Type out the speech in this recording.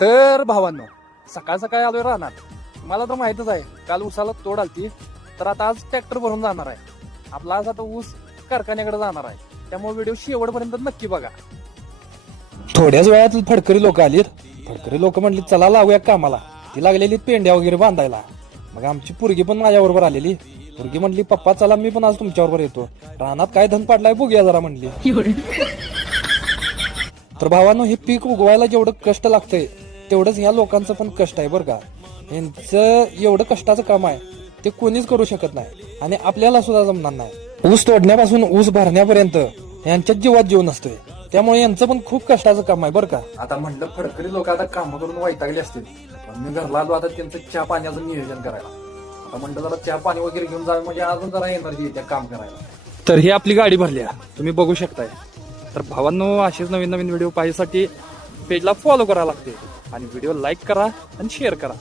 तर भावांनो, सकाळ सकाळी आलोय राहणार. मला तर माहितच आहे काल ऊसाला तोड आलती, तर आता आज ट्रॅक्टर भरून जाणार आहे. आपला आज आता ऊस कारखान्याकडे जाणार आहे, त्यामुळे व्हिडिओ शेवटपर्यंत नक्की बघा. थोड्याच वेळात फडकरी लोक आलीत. फडकरी लोक म्हणली चला लावूया कामाला. ती लागलेली पेंड्या वगैरे बांधायला. मग आमची पोरगी पण माझ्याबरोबर आलेली. पोरगी म्हणली पप्पा चला मी पण आज तुमच्याबरोबर येतो, रानात काय धन पाडलाय बघूया जरा म्हणली. तर भावानो, हे पीक उगवायला जेवढं कष्ट लागतंय तेवढंच ह्या लोकांचं पण कष्ट आहे बरं का. यांचं एवढं कष्टाचं काम आहे ते कोणीच करू शकत नाही आणि आपल्याला सुद्धा जमणार नाही. ऊस तोडण्यापासून ऊस भरण्यापर्यंत यांच्याच जीवात जीव नसतोय, त्यामुळे यांचं पण खूप कष्टाचं काम आहे बरं का. आता म्हणलं फडकरी लोक आता काम करून वैतागले असतील, पण मी घरला आलो आता त्यांचं चहा पाण्याचं नियोजन करायला. आता म्हणलं जरा चहा पाणी वगैरे घेऊन जावे म्हणजे अजून जरा एनर्जी येते काम करायला. तर ही आपली गाडी भरली आहे, तुम्ही बघू शकताय. तर भावांनो, असेच नवीन नवीन व्हिडिओ पाहण्यासाठी पेजला फॉलो करावं लागते आणि व्हिडिओ लाईक करा आणि शेअर करा.